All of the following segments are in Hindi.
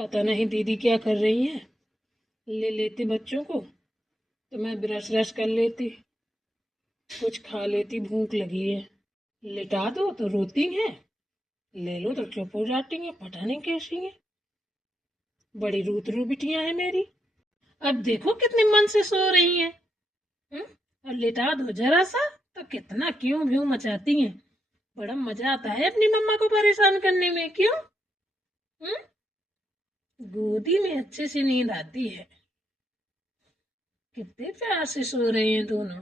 पता नहीं दीदी क्या कर रही हैं। ले लेती बच्चों को तो मैं ब्रश व्रश कर लेती, कुछ खा लेती, भूख लगी है। लिटा दो तो रोती हैं, ले लो तो चुप हो जाती हैं, पता नहीं कैसी हैं। बड़ी रूतरू बिटियां हैं मेरी। अब देखो कितने मन से सो रही हैं। हम्म? और लिटा दो जरा सा तो कितना क्यों भ्यूं मचाती हैं। बड़ा मजा आता है अपनी मम्मा को परेशान करने में, क्यों? हम्म? गोदी में अच्छे से नींद आती है। कितने प्यार से सो रहे हैं दोनों।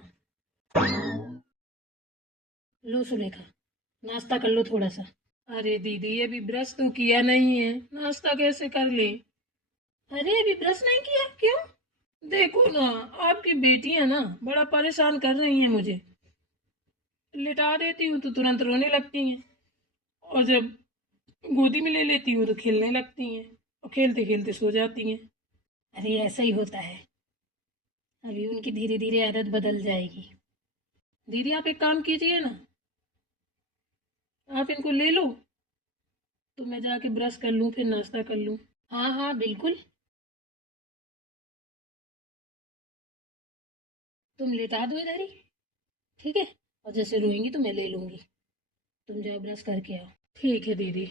लो सुलेखा, नाश्ता कर लो थोड़ा सा। अरे दीदी अभी ब्रश तो किया नहीं है, नाश्ता कैसे कर ले? अरे अभी ब्रश नहीं किया, क्यों? देखो ना, आपकी बेटियां ना बड़ा परेशान कर रही हैं मुझे। लिटा देती हूँ तो तुरंत रोने लगती हैं, और जब गोदी में ले लेती हूँ तो खेलने लगती हैं, और खेलते खेलते सो जाती हैं। अरे ऐसा ही होता है, अभी उनकी धीरे धीरे आदत बदल जाएगी। दीदी आप एक काम कीजिए ना, आप इनको ले लो तो मैं जाके ब्रश कर लूँ, फिर नाश्ता कर लूँ। हाँ हाँ बिल्कुल, तुम लेटा दो इधर ही, ठीक है? और जैसे रोएंगी तो मैं ले लूँगी। तुम जाओ ब्रश करके आओ। ठीक है दीदी।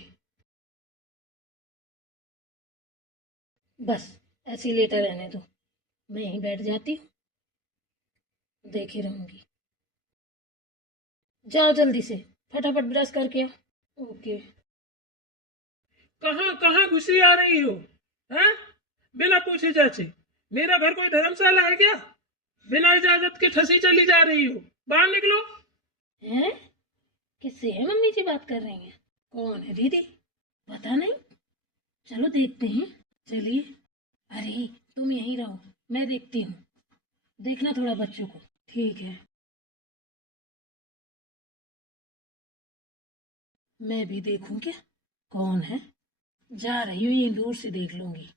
बस ऐसे ही लेटा रहने दो, मैं यहीं बैठ जाती हूँ, देखे रहूँगी। जाओ जल्दी से, फटाफट ब्रश करके आओ। ओके। कहाँ कहाँ घुसी आ रही हो? हैं? बिना पूछे जाचे। मेरा घर कोई धर्मशाला है क्या? बिना इजाजत के ठसी चली जा रही हो। बाहर निकलो। हैं? किससे है मम्मी जी बात कर रही हैं? कौन है दीदी? पता नहीं, चलो देखते हैं। चलिए। अरे तुम यहीं रहो, मैं देखती हूँ। देखना थोड़ा बच्चों को। ठीक है। मैं भी देखूं क्या कौन है। जा रही हूँ, यहीं दूर से देख लूंगी।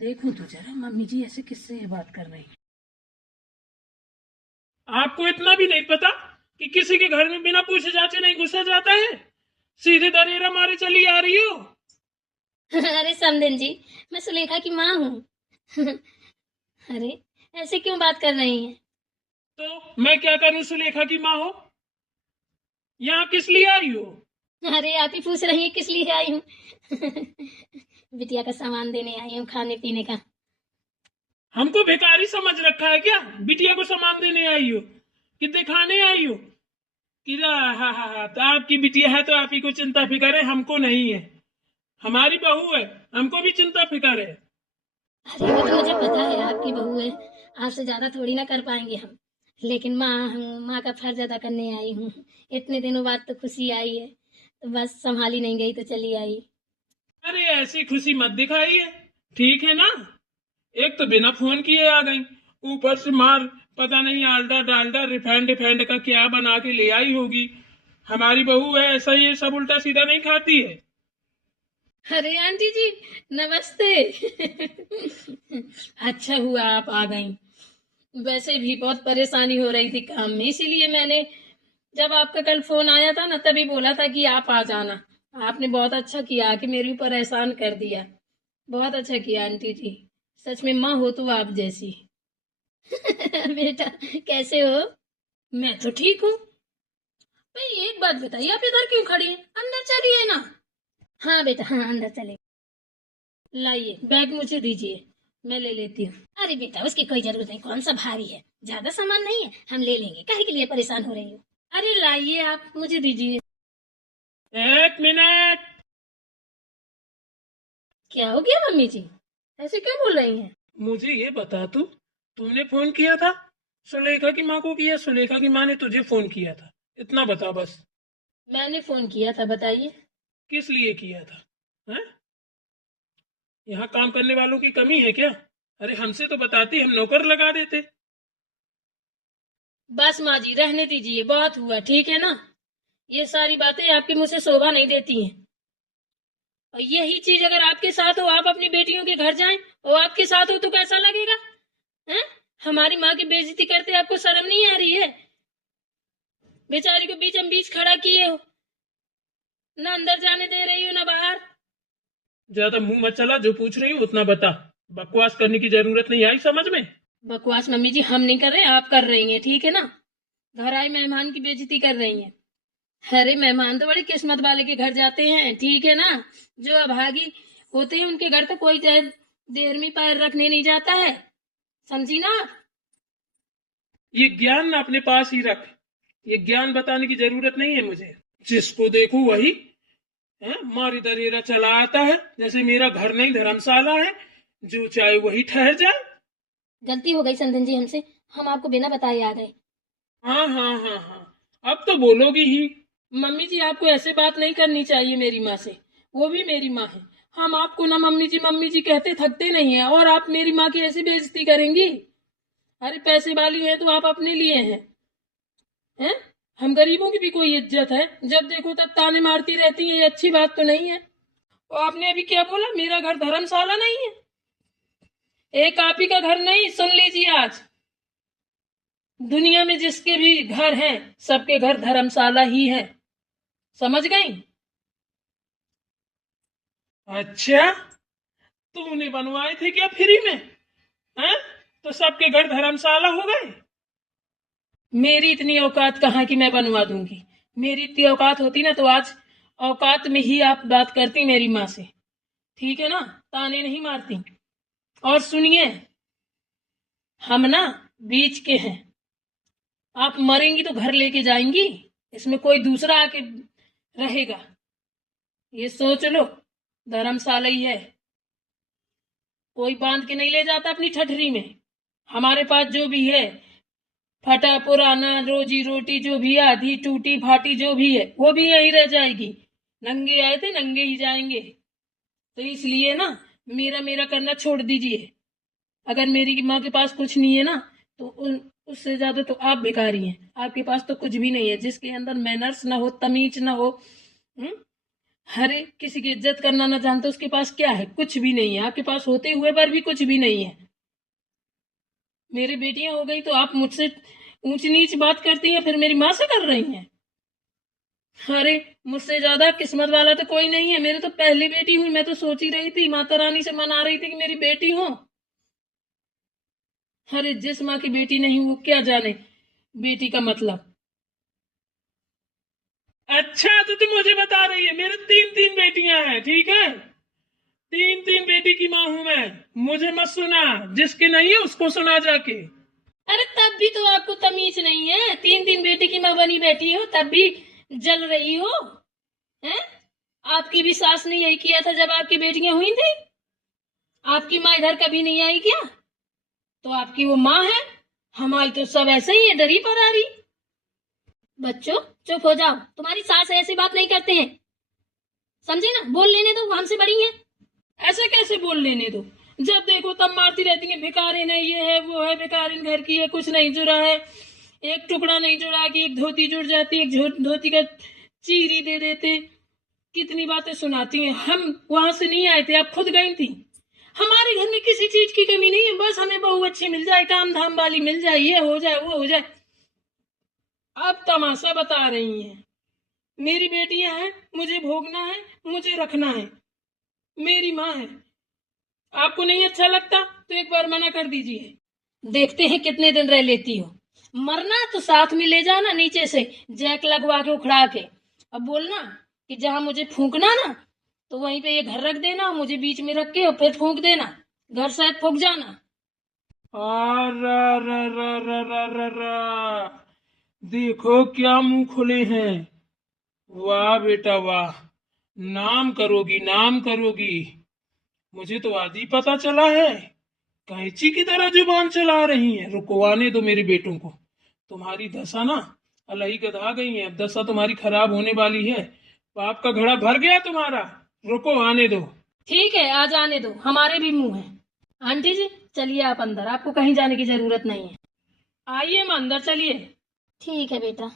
देखूं तो जरा मम्मी जी ऐसे किससे बात कर रही हैं। आपको इतना भी नहीं पता कि किसी के घर में बिना पूछे जाचे नहीं घुसा जाता है? सीधे दरिया मारे चली आ रही हो। अरे समदिन जी, मैं सुलेखा की माँ हूँ। अरे ऐसे क्यों बात कर रही हैं? तो मैं क्या करूं, सुलेखा की माँ हो? यहाँ किस लिए आई हो? अरे आप ही पूछ रही हैं किस लिए आई हूँ? बिटिया का सामान देने आई हूँ, खाने पीने का। हमको भिखारी समझ रखा है क्या? बिटिया को सामान देने आई हो कि दिखाने आई हो? कि हाँ हाँ हाँ, तो आपकी बिटिया है तो आप ही को चिंता फिक्र है, हमको नहीं है। हमारी बहू है, हमको भी चिंता फिक्र है। अरे वो तो मुझे पता है आपकी बहू है, आपसे ज्यादा थोड़ी ना कर पाएंगे हम। लेकिन माँ हूँ, माँ का फर्ज अदा करने आई हूँ। इतने दिनों बाद तो खुशी आई है, तो बस संभाली नहीं गई तो चली आई। अरे ऐसी खुशी मत दिखाइए, ठीक है ना? एक तो बिना फोन किए आ गई, ऊपर से मार पता नहीं आलदा डालडा रिफाइंड रिफाइंड का क्या बना के ले आई होगी। हमारी बहू है ऐसा, ये सब उल्टा सीधा नहीं खाती है। अरे आंटी जी, नमस्ते। अच्छा हुआ आप आ गई। वैसे भी बहुत परेशानी हो रही थी काम में, इसीलिए मैंने जब आपका कल फोन आया था ना तभी बोला था कि आप आ जाना। आपने बहुत अच्छा किया कि मेरे ऊपर एहसान कर दिया। बहुत अच्छा किया आंटी जी, सच में माँ हो तो आप जैसी। बेटा कैसे हो? मैं तो ठीक हूँ। भाई एक बात बताइए, आप इधर क्यों खड़ी हैं? अंदर चलिए ना। हाँ बेटा, हाँ अंदर चले। लाइए बैग मुझे दीजिए, मैं ले लेती हूँ। अरे बेटा उसकी कोई जरूरत नहीं, कौन सा भारी है, ज्यादा सामान नहीं है, हम ले लेंगे, काहे के लिए परेशान हो रही हो? अरे लाइए आप मुझे दीजिए। एक मिनट। क्या हो गया मम्मी जी, ऐसे क्यों बोल रही हैं? मुझे ये बता, तुमने फोन किया था सुलेखा की माँ को, किया सुलेखा की माँ ने तुझे फोन किया था? इतना बता बस। मैंने फोन किया था, बताइए। किस लिए किया था? हैं? यहाँ काम करने वालों की कमी है क्या? अरे हमसे तो बताती, हम नौकर लगा देते। बस माँ जी रहने दीजिए, बहुत हुआ, ठीक है ना? ये सारी बातें आपके मुंह से शोभा नहीं देती हैं। और यही चीज अगर आपके साथ हो, आप अपनी बेटियों के घर जाएं और आपके साथ हो तो कैसा लगेगा? हैं? हमारी माँ की बेइज्जती करते आपको शर्म नहीं आ रही है? बेचारी को बीचम बीच खड़ा किए हो, ना अंदर जाने दे रही हो ना बाहर। ज्यादा मुंह मत चला, जो पूछ रही हूँ उतना बता। बकवास करने की जरूरत नहीं आई समझ में? बकवास मम्मी जी हम नहीं कर रहे, आप कर रही हैं, ठीक है ना। घर आए मेहमान की बेइज्जती कर रही हैं। अरे मेहमान तो बड़ी किस्मत वाले के घर जाते हैं, ठीक है ना। जो अभागी होते हैं उनके घर तो कोई चाहे देर में पैर रखने नहीं जाता है, समझी ना। ये ज्ञान ना अपने पास ही रख। ये ज्ञान बताने की जरूरत नहीं है मुझे। जिसको देखो वही मारी दरेरा चला आता है, जैसे मेरा घर नहीं धर्मशाला है, जो चाहे वही ठहर जाए। गलती हो गई संदन जी हमसे, हम आपको बिना बताए आ गए। हाँ हाँ हाँ हाँ, अब तो बोलोगी ही। मम्मी जी आपको ऐसे बात नहीं करनी चाहिए मेरी माँ से, वो भी मेरी माँ है। हम आपको ना मम्मी जी कहते थकते नहीं है, और आप मेरी माँ की ऐसी बेइज्जती करेंगी। अरे पैसे वाली है तो आप अपने लिए हैं? हम गरीबों की भी कोई इज्जत है? जब देखो तब ताने मारती रहती है, ये अच्छी बात तो नहीं है। और आपने अभी क्या बोला, मेरा घर धर्मशाला नहीं है? एक आप ही का घर नहीं, सुन लीजिए, आज दुनिया में जिसके भी घर हैं सबके घर धर्मशाला ही है, समझ गई? अच्छा, तूने बनवाए थे क्या फ्री में? हैं? तो सबके घर धर्मशाला हो गए? मेरी इतनी औकात कहाँ कि मैं बनवा दूंगी। मेरी इतनी औकात होती ना तो आज औकात में ही आप बात करती मेरी माँ से, ठीक है ना, ताने नहीं मारती। और सुनिए, हम ना बीच के हैं, आप मरेंगी तो घर लेके जाएंगी, इसमें कोई दूसरा आके रहेगा, ये सोच लो। धर्मशाला ही है, कोई बांध के नहीं ले जाता अपनी ठठरी में। हमारे पास जो भी है फटा पुराना रोजी रोटी जो भी है, आधी टूटी फाटी जो भी है, वो भी यहीं रह जाएगी। नंगे आए थे नंगे ही जाएंगे। तो इसलिए ना मेरा मेरा करना छोड़ दीजिए। अगर मेरी माँ के पास कुछ नहीं है ना तो उससे ज्यादा तो आप बेकारी हैं। आपके पास तो कुछ भी नहीं है, जिसके अंदर मैनर्स ना हो, तमीज ना हो, हर एक किसी की इज्जत करना ना जानते, उसके पास क्या है? कुछ भी नहीं है। आपके पास होते हुए पर भी कुछ भी नहीं है। मेरी बेटियां हो गई तो आप मुझसे ऊंच नीच बात करती हैं, फिर मेरी माँ से कर रही हैं। अरे मुझसे ज्यादा किस्मत वाला तो कोई नहीं है। मेरी तो पहली बेटी हुई, मैं तो सोच ही रही थी, माता रानी से मना रही थी कि मेरी बेटी हो। अरे जिस माँ की बेटी नहीं वो क्या जाने बेटी का मतलब। अच्छा, तो तुम मुझे बता रही है मेरे तीन तीन बेटियां हैं, ठीक है? तीन तीन बेटी की माँ हूं मैं। मुझे मत सुना, जिसके नहीं है उसको सुना जाके। अरे तब भी तो आपको तमीज नहीं है, तीन तीन बेटी की माँ बनी बैठी हो तब भी जल रही हो, हैं? आपकी भी सास ने यही किया था जब आपकी बेटियां हुई थी। आपकी माँ इधर कभी नहीं आई क्या? तो आपकी वो माँ है, हमारी तो सब ऐसे ही है, डरी पर आ रही। बच्चों चुप हो जाओ, तुम्हारी सास ऐसी बात नहीं करते हैं, समझे ना। बोल लेने दो, वो हमसे बड़ी है। ऐसे कैसे बोल लेने दो? जब देखो तब मारती रहती है, भिखारी नहीं, ये है वो है, भिखारी घर की है, कुछ नहीं जुड़ा है, एक टुकड़ा नहीं जुड़ा कि एक धोती जुड़ जाती, एक धोती का चीरी दे देते। कितनी बातें सुनाती हैं। हम वहां से नहीं आए थे, आप खुद गई थी। हमारे घर में किसी चीज की कमी नहीं है, बस हमें बहू अच्छी मिल जाए, काम धाम वाली मिल जाए, ये हो जाए वो हो जाए। अब तमाशा बता रही हैं। मेरी बेटियां हैं, मुझे भोगना है, मुझे रखना है, मेरी माँ है। आपको नहीं अच्छा लगता तो एक बार मना कर दीजिए, देखते हैं कितने दिन रह लेती हो। मरना तो साथ में ले जाना, नीचे से जैक लगवा के उखड़ा के। अब बोलना कि जहां मुझे फूंकना ना तो वहीं पे ये घर रख देना, मुझे बीच में रख के और फिर फूंक देना, घर शायद फूंक जाना। देखो क्या मुंह खुले हैं। वाह बेटा वाह, नाम करोगी नाम करोगी। मुझे तो आज ही पता चला है, कैंची की तरह जुबान चला रही हैं। रुकवाने दो मेरे बेटों को, तुम्हारी दशा ना अलही गधा गई है। अब दशा तुम्हारी खराब होने वाली है, पाप का घड़ा भर गया तुम्हारा। रुको, आने दो। ठीक है, आज आने दो, हमारे भी मुंह है। आंटी जी चलिए आप अंदर, आपको कहीं जाने की जरूरत नहीं है। आइए हम अंदर चलिए। ठीक है बेटा।